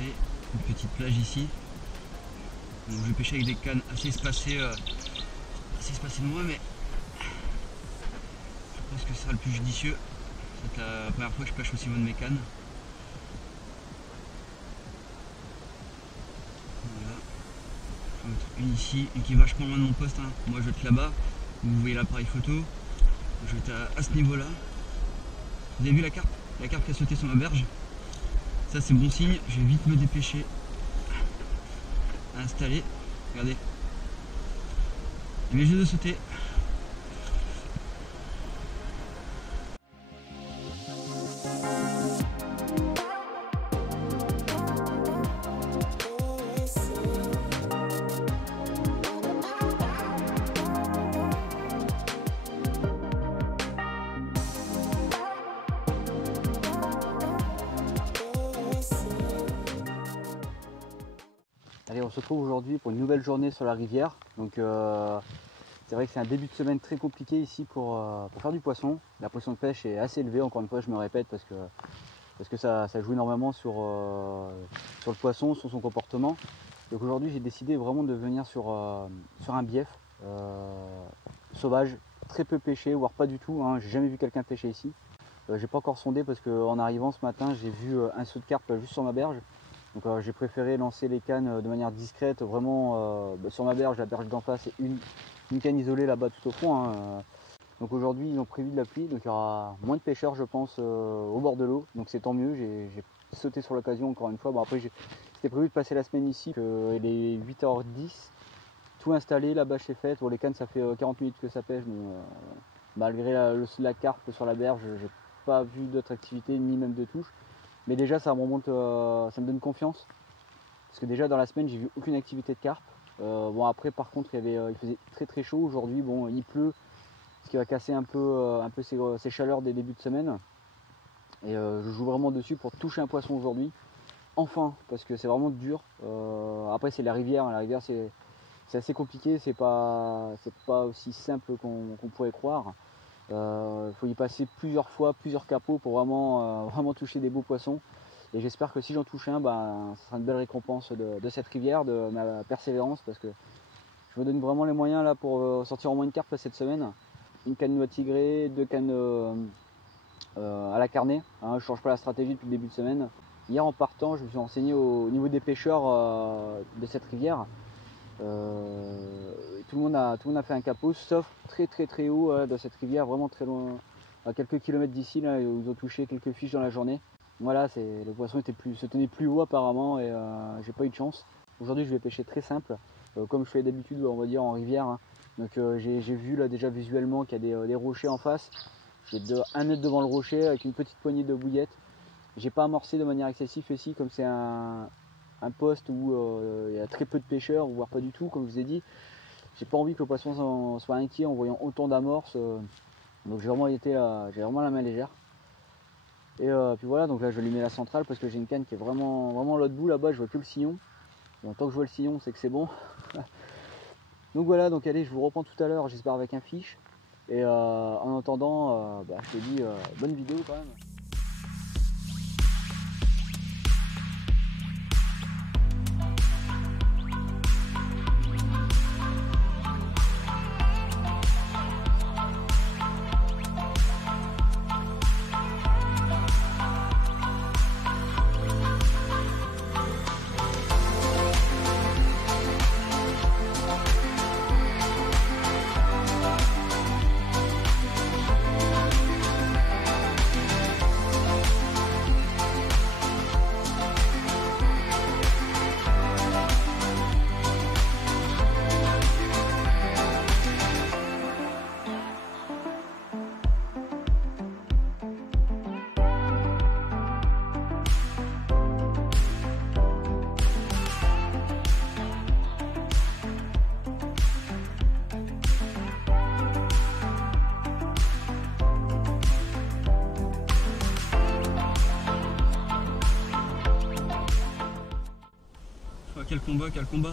rentrer. Une petite plage ici. Donc je vais pêcher avec des cannes assez espacées de moi, mais je pense que ce sera le plus judicieux. C'est la première fois que je pêche aussi loin de mes cannes. Voilà. J'en vais mettre une ici, une qui est vachement loin de mon poste. Hein. Moi je vais être là-bas. Vous voyez l'appareil photo. Je vais être à ce niveau-là. Vous avez vu la carpe? La carpe qui a sauté sur ma berge. Ça c'est bon signe. Je vais vite me dépêcher à installer. Regardez. Il vient juste de sauter. Allez, on se retrouve aujourd'hui pour une nouvelle journée sur la rivière. Donc c'est vrai que c'est un début de semaine très compliqué ici pour faire du poisson. La pression de pêche est assez élevée, encore une fois je me répète, parce que ça joue énormément sur le poisson, sur son comportement. Donc aujourd'hui j'ai décidé vraiment de venir sur un bief sauvage, très peu pêché, voire pas du tout. Hein. J'ai jamais vu quelqu'un pêcher ici. J'ai pas encore sondé parce qu'en arrivant ce matin j'ai vu un saut de carpe juste sur ma berge. Donc j'ai préféré lancer les cannes de manière discrète, vraiment sur ma berge, la berge d'en face, et une canne isolée là-bas tout au fond. Hein. Donc aujourd'hui ils ont prévu de la pluie, donc il y aura moins de pêcheurs je pense au bord de l'eau, donc c'est tant mieux, j'ai sauté sur l'occasion encore une fois. Bon après c'était prévu de passer la semaine ici, il est 8h10, tout installé, la bâche est faite. Bon, les cannes ça fait 40 minutes que ça pêche, mais malgré la carpe sur la berge, j'ai pas vu d'autres activités ni même de touche. Mais déjà ça me remonte, ça me donne confiance. Parce que déjà dans la semaine j'ai vu aucune activité de carpe. Bon après par contre il faisait très très chaud aujourd'hui. Bon il pleut, ce qui va casser un peu ces chaleurs des débuts de semaine. Et je joue vraiment dessus pour toucher un poisson aujourd'hui. Enfin, parce que c'est vraiment dur. Après c'est la rivière c'est assez compliqué, c'est pas aussi simple qu'on pourrait croire. Il faut y passer plusieurs fois, plusieurs capots pour vraiment toucher des beaux poissons. Et j'espère que si j'en touche un, ce sera une belle récompense de cette rivière, de ma persévérance, parce que je me donne vraiment les moyens là pour sortir au moins une carpe cette semaine. Une canne noix tigrée, 2 cannes à la carnet. Hein, je ne change pas la stratégie depuis le début de semaine. Hier en partant, je me suis renseigné au niveau des pêcheurs de cette rivière. Tout le monde a fait un capot, sauf très haut de cette rivière, vraiment très loin, à quelques kilomètres d'ici, là où ils ont touché quelques fiches dans la journée. Voilà, le poisson se tenait plus haut apparemment, et j'ai pas eu de chance. Aujourd'hui je vais pêcher très simple, comme je fais d'habitude on va dire en rivière. Hein. Donc j'ai vu là déjà visuellement qu'il y a des rochers en face. J'ai 1 mètre devant le rocher avec une petite poignée de bouillettes. J'ai pas amorcé de manière excessive ici, comme c'est un poste où il y a très peu de pêcheurs, voire pas du tout, comme je vous ai dit. J'ai pas envie que le poisson soit inquiet en voyant autant d'amorces. Donc j'ai vraiment la main légère. Et puis voilà, donc là je vais allumer la centrale parce que j'ai une canne qui est vraiment à l'autre bout là-bas, je vois plus le sillon. Bon, tant que je vois le sillon, c'est que c'est bon. Donc voilà, donc allez, je vous reprends tout à l'heure, j'espère avec un fiche. Et en attendant, je te dis bonne vidéo quand même. Quel combat.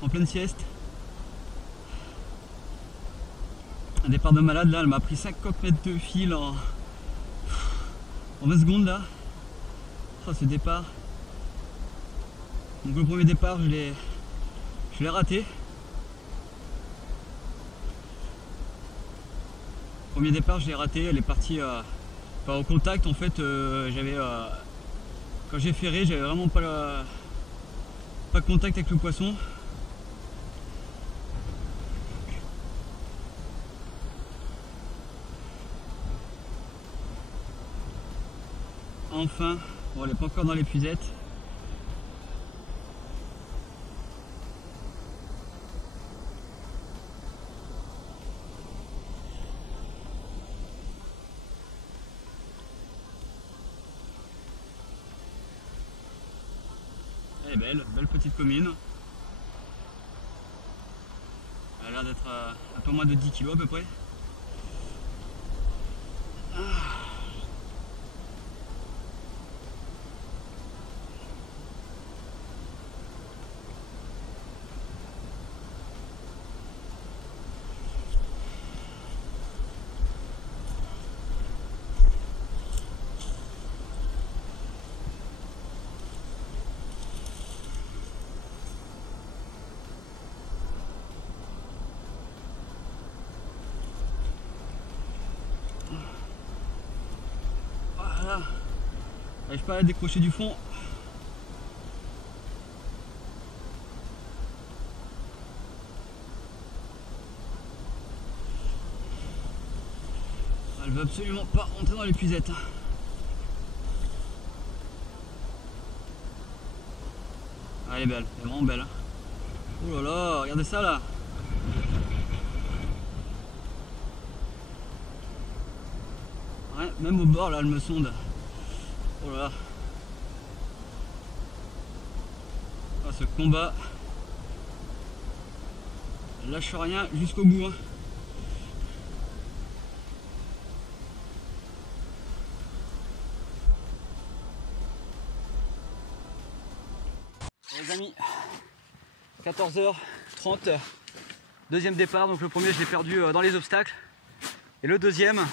En pleine sieste. Un départ de malade là, elle m'a pris 50 mètres de fil en 20 secondes là. à ce départ. Donc le premier départ, je l'ai raté. Premier départ, je l'ai raté. Elle est partie au contact. En fait, quand j'ai ferré, j'avais vraiment pas contact avec le poisson. Enfin, bon, elle n'est pas encore dans l'épuisette. Elle est belle, belle petite commune. Elle a l'air d'être un peu moins de 10 kg à peu près. Voilà. J'arrive pas à la décrocher du fond. Elle veut absolument pas rentrer dans l'épuisette. Ah, elle est belle, elle est vraiment belle. Oh là là, regardez ça là. Ouais, même au bord là, elle me sonde. Oh là là. Ah, ce combat. Elle lâche rien jusqu'au bout. Hein. Les amis, 14h30, deuxième départ. Donc le premier je l'ai perdu dans les obstacles. Et le deuxième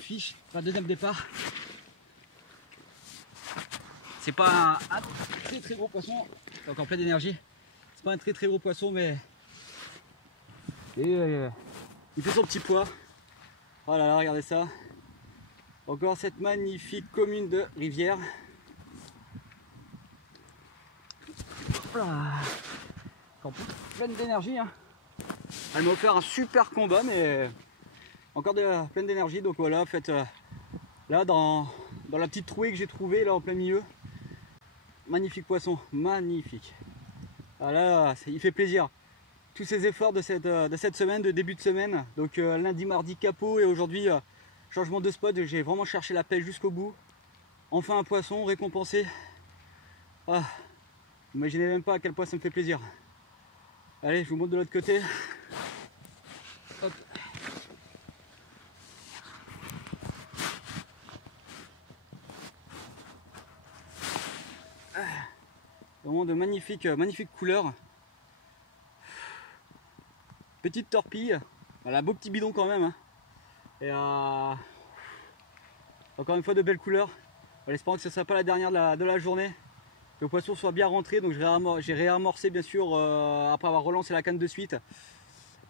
fiche, enfin deuxième départ. C'est pas un très gros poisson, donc en pleine énergie. C'est pas un très gros poisson, mais il fait son petit poids. Oh là là, regardez ça. Encore cette magnifique commune de rivière. En pleine d'énergie. Hein. Elle m'a offert un super combat, mais encore pleine d'énergie. Donc voilà, en fait, là dans la petite trouée que j'ai trouvée là en plein milieu. Magnifique poisson, magnifique. Ah là, il fait plaisir. Tous ces efforts de cette semaine, de début de semaine. Donc lundi, mardi, capot et aujourd'hui, changement de spot. J'ai vraiment cherché la pêche jusqu'au bout. Enfin un poisson récompensé. Ah, imaginez même pas à quel point ça me fait plaisir. Allez, je vous montre de l'autre côté. Hop. Vraiment de magnifiques couleurs. Petite torpille. Elle a un beau petit bidon quand même. Hein. Et encore une fois de belles couleurs. En espérant que ce ne sera pas la dernière de la journée. Que le poisson soit bien rentré. Donc j'ai réamorcé bien sûr après avoir relancé la canne de suite.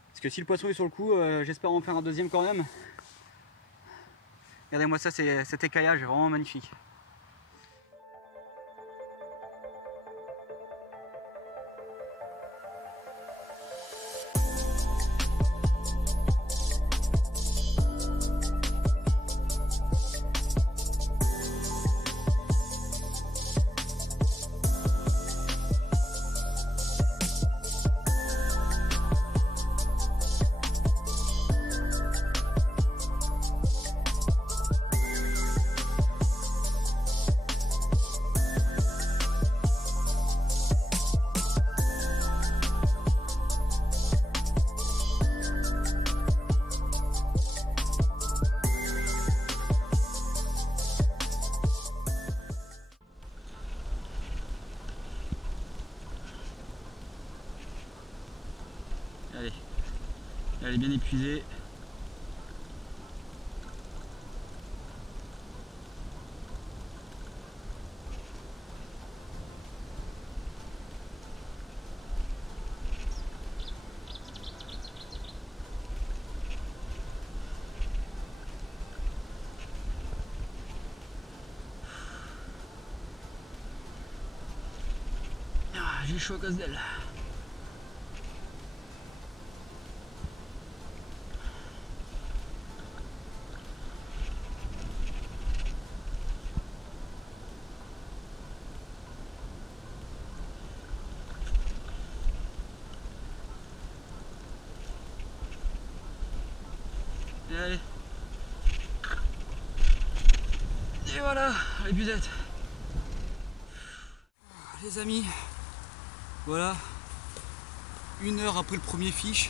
Parce que si le poisson est sur le coup, j'espère en faire un deuxième quand même. Regardez-moi ça, cet écaillage est vraiment magnifique. Allez, elle est bien épuisée. j'ai chaud à cause d'elle. Et allez. Et voilà, l'épuisette. Les amis, voilà, 1 heure après le premier fiche,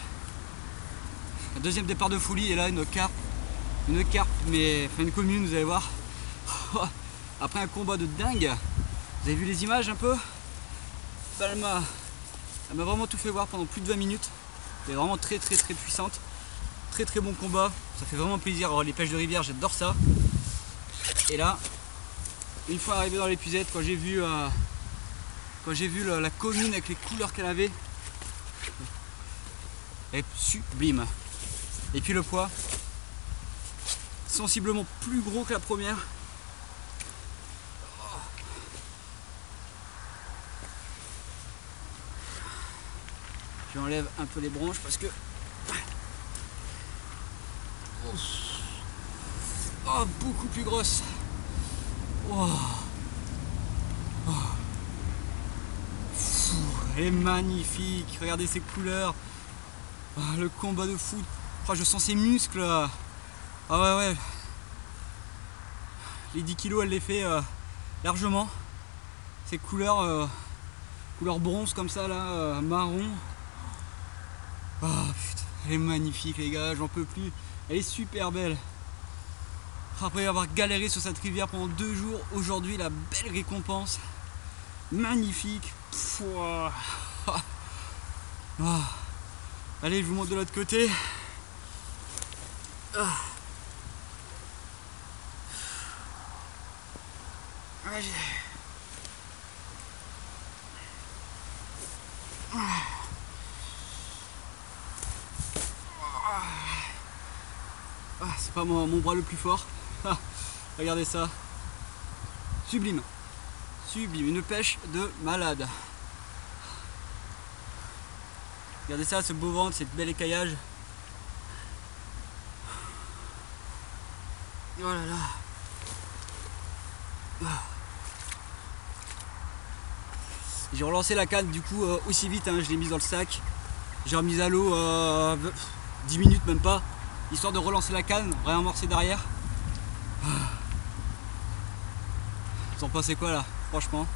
un deuxième départ de folie, et là une carpe, mais enfin une commune, vous allez voir. Après un combat de dingue, vous avez vu les images un peu? Elle m'a vraiment tout fait voir pendant plus de 20 minutes. Elle est vraiment très puissante. Très bon combat, ça fait vraiment plaisir. Alors, les pêches de rivière, j'adore ça. Et là, une fois arrivé dans l'épuisette, quand j'ai vu la commune avec les couleurs qu'elle avait, elle est sublime. Et puis le poids, sensiblement plus gros que la première. J'enlève un peu les branches parce que... Oh, beaucoup plus grosse. Oh. Oh. Elle est magnifique, regardez ses couleurs. Oh, le combat de foot. Oh, je sens ses muscles. Ah ouais. Les 10 kilos, elle les fait largement. Ces couleurs, couleur bronze comme ça là, marron. Oh putain, elle est magnifique les gars, j'en peux plus. Elle est super belle. Après avoir galéré sur cette rivière pendant 2 jours, aujourd'hui la belle récompense. Magnifique. Oh. Allez, je vous montre de l'autre côté. C'est pas mon bras le plus fort. Regardez ça. Sublime. Sublime. Une pêche de malade. Regardez ça, ce beau ventre, cette belle écaillage. Oh là là. J'ai relancé la canne du coup aussi vite, hein, je l'ai mise dans le sac. J'ai remis à l'eau 10 minutes même pas, histoire de relancer la canne, réamorcer derrière. Vous en pensez quoi là, franchement?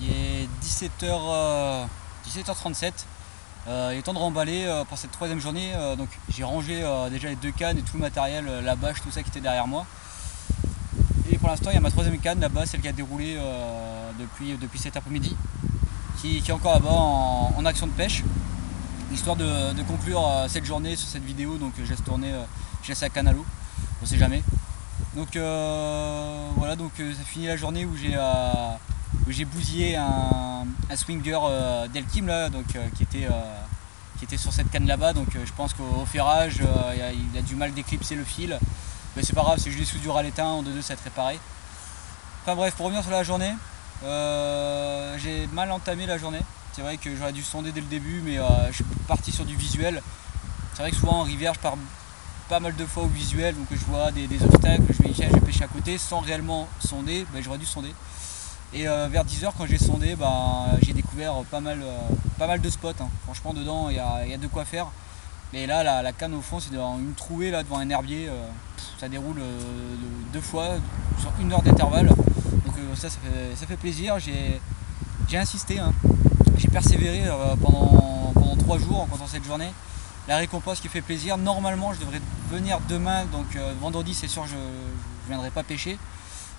Il est 17h37, il est temps de remballer pour cette 3e journée. Donc j'ai rangé déjà les 2 cannes et tout le matériel, la bâche, tout ça qui était derrière moi. Et pour l'instant il y a ma 3e canne là-bas, celle qui a déroulé depuis cet après-midi, qui est encore là-bas en action de pêche. Histoire de conclure cette journée sur cette vidéo, donc je laisse la canne à l'eau, on sait jamais. Donc voilà, donc ça finit la journée où j'ai bousillé un swinger d'Elkim là, donc qui était sur cette canne là-bas. Donc je pense qu'au ferrage il a du mal d'éclipser le fil, mais c'est pas grave, c'est juste des soudures à l'étain, en 2-2 ça va être réparé. Enfin bref, pour revenir sur la journée, j'ai mal entamé la journée. C'est vrai que j'aurais dû sonder dès le début, mais je suis parti sur du visuel. C'est vrai que souvent en rivière je pars pas mal de fois au visuel, donc je vois des obstacles, je me dis tiens, je vais pêcher à côté sans réellement sonder. J'aurais dû sonder. Et vers 10h quand j'ai sondé, j'ai découvert pas mal de spots, hein. Franchement dedans il y a de quoi faire. Et là la canne au fond c'est dans une trouée là, devant un herbier, ça déroule 2 fois sur 1 heure d'intervalle. Donc ça fait plaisir. J'ai insisté, hein. J'ai persévéré pendant 3 jours en comptant cette journée. La récompense qui fait plaisir, normalement je devrais venir demain, donc vendredi c'est sûr je ne viendrai pas pêcher.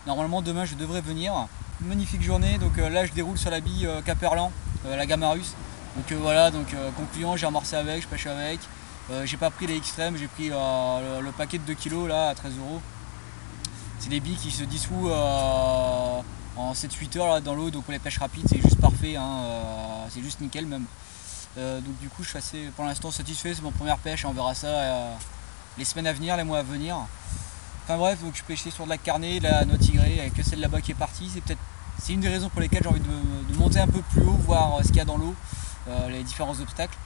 Normalement demain je devrais venir. Magnifique journée, donc là je déroule sur la bille Caperlan, la Gamarus. Donc voilà, donc concluant, j'ai amorcé avec, je pêche avec. J'ai pas pris les extrêmes, j'ai pris le paquet de 2 kg là à 13 €. C'est des billes qui se dissouent en 7-8 heures là, dans l'eau, donc pour les pêches rapides c'est juste parfait, hein, c'est juste nickel même. Donc du coup je suis assez pour l'instant satisfait, c'est mon première pêche et on verra ça les semaines à venir, les mois à venir. Enfin bref, donc je pêchais sur de la carnée, de la noix tigrée, avec que celle là-bas qui est partie. C'est une des raisons pour lesquelles j'ai envie de monter un peu plus haut, voir ce qu'il y a dans l'eau, les différents obstacles.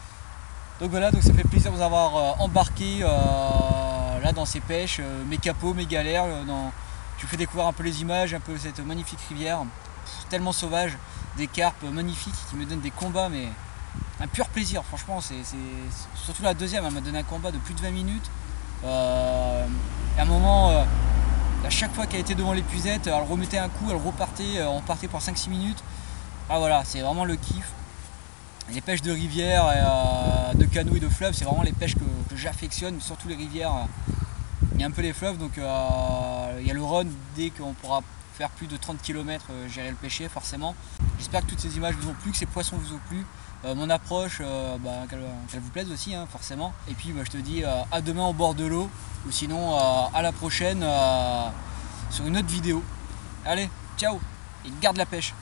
Donc voilà, donc ça fait plaisir de vous avoir embarqué là dans ces pêches, mes capots, mes galères. Je vous fais découvrir un peu les images, un peu cette magnifique rivière, tellement sauvage, des carpes magnifiques qui me donnent des combats, mais un pur plaisir. Franchement, c'est surtout la deuxième, elle m'a donné un combat de plus de 20 minutes. Et à un moment, à chaque fois qu'elle était devant l'épuisette, elle remettait un coup, elle repartait, on partait pour 5-6 minutes. Ah voilà, c'est vraiment le kiff. Les pêches de rivière, de canaux et de fleuves, c'est vraiment les pêches que j'affectionne, surtout les rivières. Il y a un peu les fleuves, donc il y a le Rhône, dès qu'on pourra faire plus de 30 km, j'irai le pêcher forcément. J'espère que toutes ces images vous ont plu, que ces poissons vous ont plu, mon approche, qu'elle vous plaise aussi, hein, forcément. Et puis je te dis à demain au bord de l'eau, ou sinon à la prochaine sur une autre vidéo. Allez, ciao et garde la pêche.